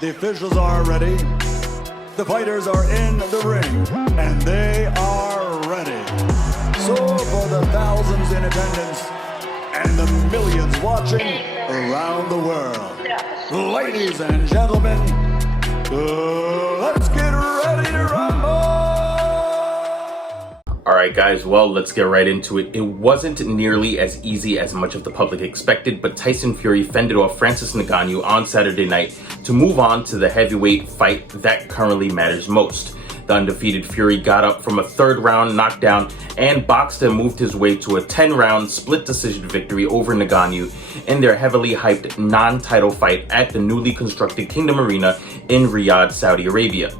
The officials are ready. The fighters are in the ring, and they are ready. So for the thousands in attendance and the millions watching around the world, ladies and gentlemen, let's get ready to rumble! Alright guys, well, let's get right into it. It wasn't nearly as easy as much of the public expected, but Tyson Fury fended off Francis Ngannou on Saturday night to move on to the heavyweight fight that currently matters most. The undefeated Fury got up from a third-round knockdown and boxed and moved his way to a 10-round split decision victory over Ngannou in their heavily hyped non-title fight at the newly constructed Kingdom Arena in Riyadh, Saudi Arabia.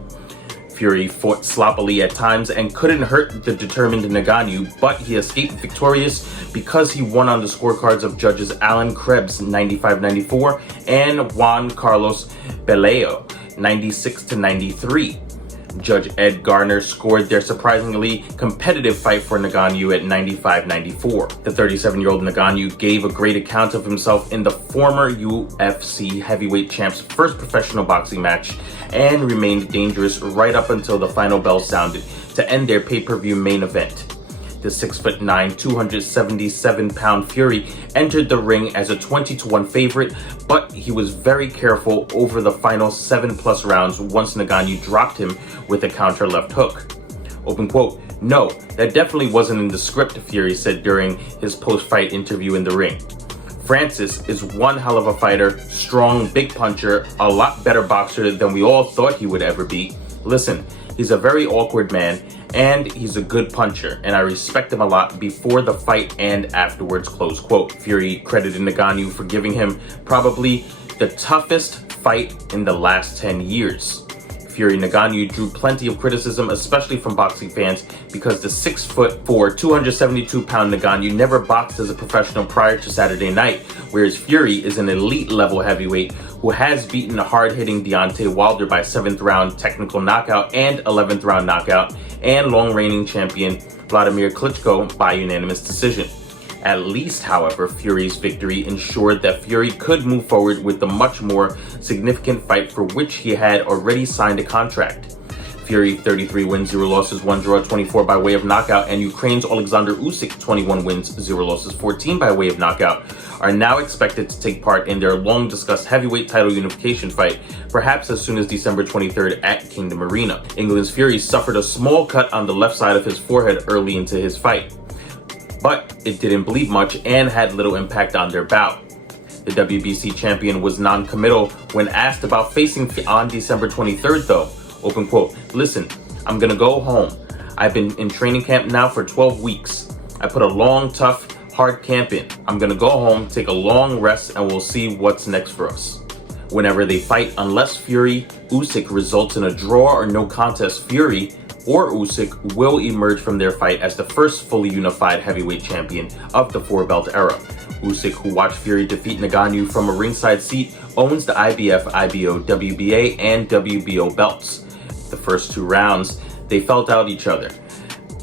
Fury fought sloppily at times and couldn't hurt the determined Ngannou, but he escaped victorious because he won on the scorecards of judges Alan Krebs 95-94 and Juan Carlos Pelayo 96-93. Judge Ed Garner scored their surprisingly competitive fight for Ngannou at 95-94. The 37-year-old Ngannou gave a great account of himself in the former UFC heavyweight champ's first professional boxing match and remained dangerous right up until the final bell sounded to end their pay-per-view main event. The 6'9", 277-pound Fury entered the ring as a 20-1 favorite, but he was very careful over the final 7+ rounds once Ngannou dropped him with a counter left hook. Open quote, "No, that definitely wasn't in the script," Fury said during his post-fight interview in the ring. Francis is one hell of a fighter, strong, big puncher, a lot better boxer than we all thought he would ever be. Listen, he's a very awkward man, and he's a good puncher, and I respect him a lot before the fight and afterwards," close quote. Fury credited Ngannou for giving him probably the toughest fight in the last 10 years. Fury Ngannou drew plenty of criticism, especially from boxing fans, because the 6'4", 272-pound Ngannou never boxed as a professional prior to Saturday night, whereas Fury is an elite-level heavyweight who has beaten hard-hitting Deontay Wilder by 7th-round technical knockout and 11th-round knockout, and long-reigning champion Vladimir Klitschko by unanimous decision. At least, however, Fury's victory ensured that Fury could move forward with the much more significant fight for which he had already signed a contract. Fury, 33 wins, 0 losses, 1 draw, 24 by way of knockout, and Ukraine's Alexander Usyk, 21 wins, 0 losses, 14 by way of knockout, are now expected to take part in their long-discussed heavyweight title unification fight, perhaps as soon as December 23rd at Kingdom Arena. England's Fury suffered a small cut on the left side of his forehead early into his fight, but it didn't bleed much and had little impact on their bout. The WBC champion was non-committal when asked about facing on December 23rd though. Open quote, "Listen, I'm gonna go home. I've been in training camp now for 12 weeks. I put a long, tough, hard camp in. I'm gonna go home, take a long rest, and we'll see what's next for us." Whenever they fight, unless Fury Usyk results in a draw or no contest, Fury or Usyk will emerge from their fight as the first fully unified heavyweight champion of the four-belt era. Usyk, who watched Fury defeat Ngannou from a ringside seat, owns the IBF, IBO, WBA, and WBO belts. The first 2 rounds, they felt out each other.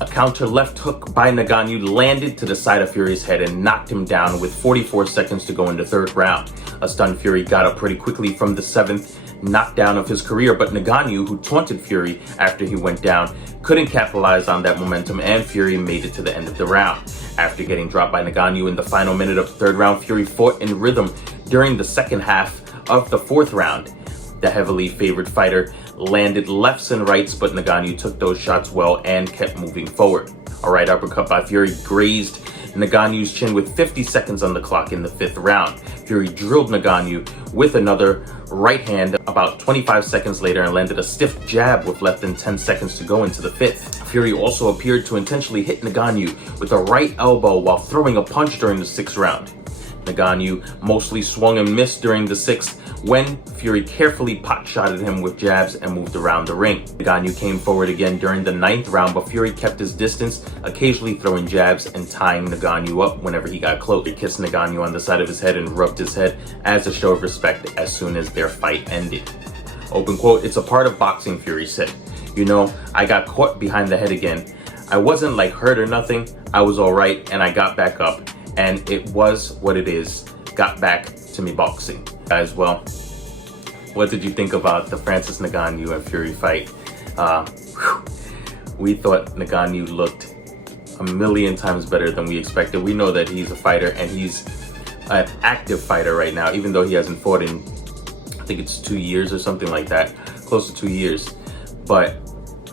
A counter left hook by Ngannou landed to the side of Fury's head and knocked him down with 44 seconds to go in the 3rd round. A stunned Fury got up pretty quickly from the 7th knockdown of his career, but Ngannou, who taunted Fury after he went down, couldn't capitalize on that momentum, and Fury made it to the end of the round. After getting dropped by Ngannou in the final minute of the 3rd round, Fury fought in rhythm during the second half of the 4th round. The heavily favored fighter landed lefts and rights, but Ngannou took those shots well and kept moving forward. A right uppercut by Fury grazed Ngannou's chin with 50 seconds on the clock in the 5th round. Fury drilled Ngannou with another right hand about 25 seconds later and landed a stiff jab with less than 10 seconds to go into the 5th. Fury also appeared to intentionally hit Ngannou with a right elbow while throwing a punch during the 6th round. Ngannou mostly swung and missed during the 6th when Fury carefully pot-shotted him with jabs and moved around the ring. Ngannou came forward again during the 9th round, but Fury kept his distance, occasionally throwing jabs and tying Ngannou up whenever he got close. He kissed Ngannou on the side of his head and rubbed his head as a show of respect as soon as their fight ended. Open quote, "It's a part of boxing," Fury said. "You know, I got caught behind the head again. I wasn't like hurt or nothing. I was all right and I got back up. And it was what it is. Got back to me boxing." Guys, well, what did you think about the Francis Ngannou and Fury fight? We thought Ngannou looked a million times better than we expected. We know that he's a fighter, and he's an active fighter right now, even though he hasn't fought in, I think it's 2 years or something like that, close to 2 years. But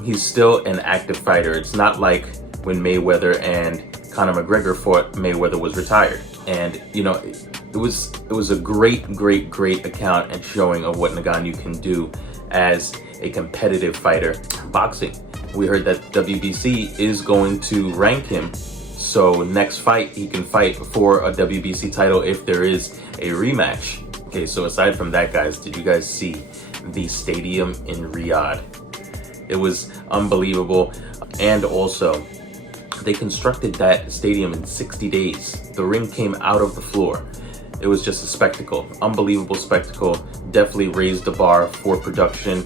he's still an active fighter. It's not like when Mayweather and Conor McGregor fought, Mayweather was retired. And you know, it was a great account and showing of what Ngannou can do as a competitive fighter. Boxing, we heard that WBC is going to rank him, so next fight he can fight for a WBC title if there is a rematch. Okay, so aside from that, guys, did you guys see the stadium in Riyadh? It was unbelievable. And also, they constructed that stadium in 60 days. The ring came out of the floor. It was just a spectacle, unbelievable spectacle. Definitely raised the bar for production,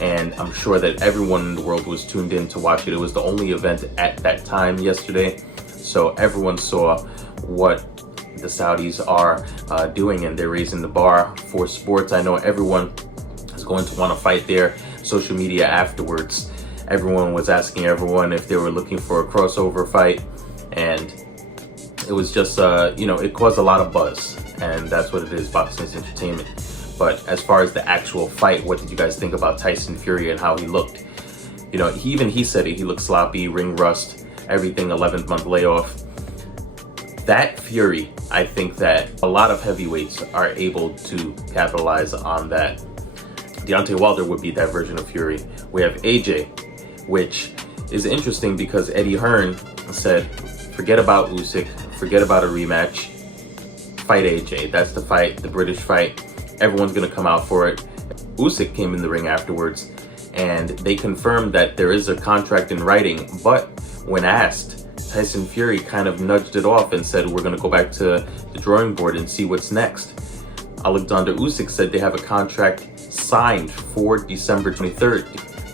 and I'm sure that everyone in the world was tuned in to watch it. It was the only event at that time yesterday, so everyone saw what the Saudis are doing, and they're raising the bar for sports. I know everyone is going to want to fight there. Social media afterwards, everyone was asking everyone if they were looking for a crossover fight, and it was just you know, it caused a lot of buzz, and that's what it is. Boxing is entertainment. But as far as the actual fight, what did you guys think about Tyson Fury and how he looked? You know, he said it. He looked sloppy, ring rust, everything, 11th month layoff. That Fury, I think that a lot of heavyweights are able to capitalize on that. Deontay Wilder would be that version of Fury. We have AJ, which is interesting because Eddie Hearn said, forget about Usyk, forget about a rematch, fight AJ. That's the fight, the British fight. Everyone's gonna come out for it. Usyk came in the ring afterwards, and they confirmed that there is a contract in writing, but when asked, Tyson Fury kind of nudged it off and said, we're gonna go back to the drawing board and see what's next. Alexander Usyk said they have a contract signed for December 23rd.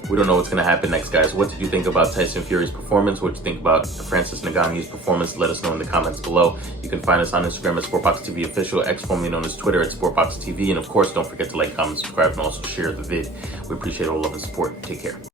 We don't know what's going to happen next, guys. What did you think about Tyson Fury's performance? What did you think about Francis Ngannou's performance? Let us know in the comments below. You can find us on Instagram at SportBox TV Official, X formerly known as Twitter at SportBox TV. And of course, don't forget to like, comment, subscribe, and also share the vid. We appreciate all love and support. Take care.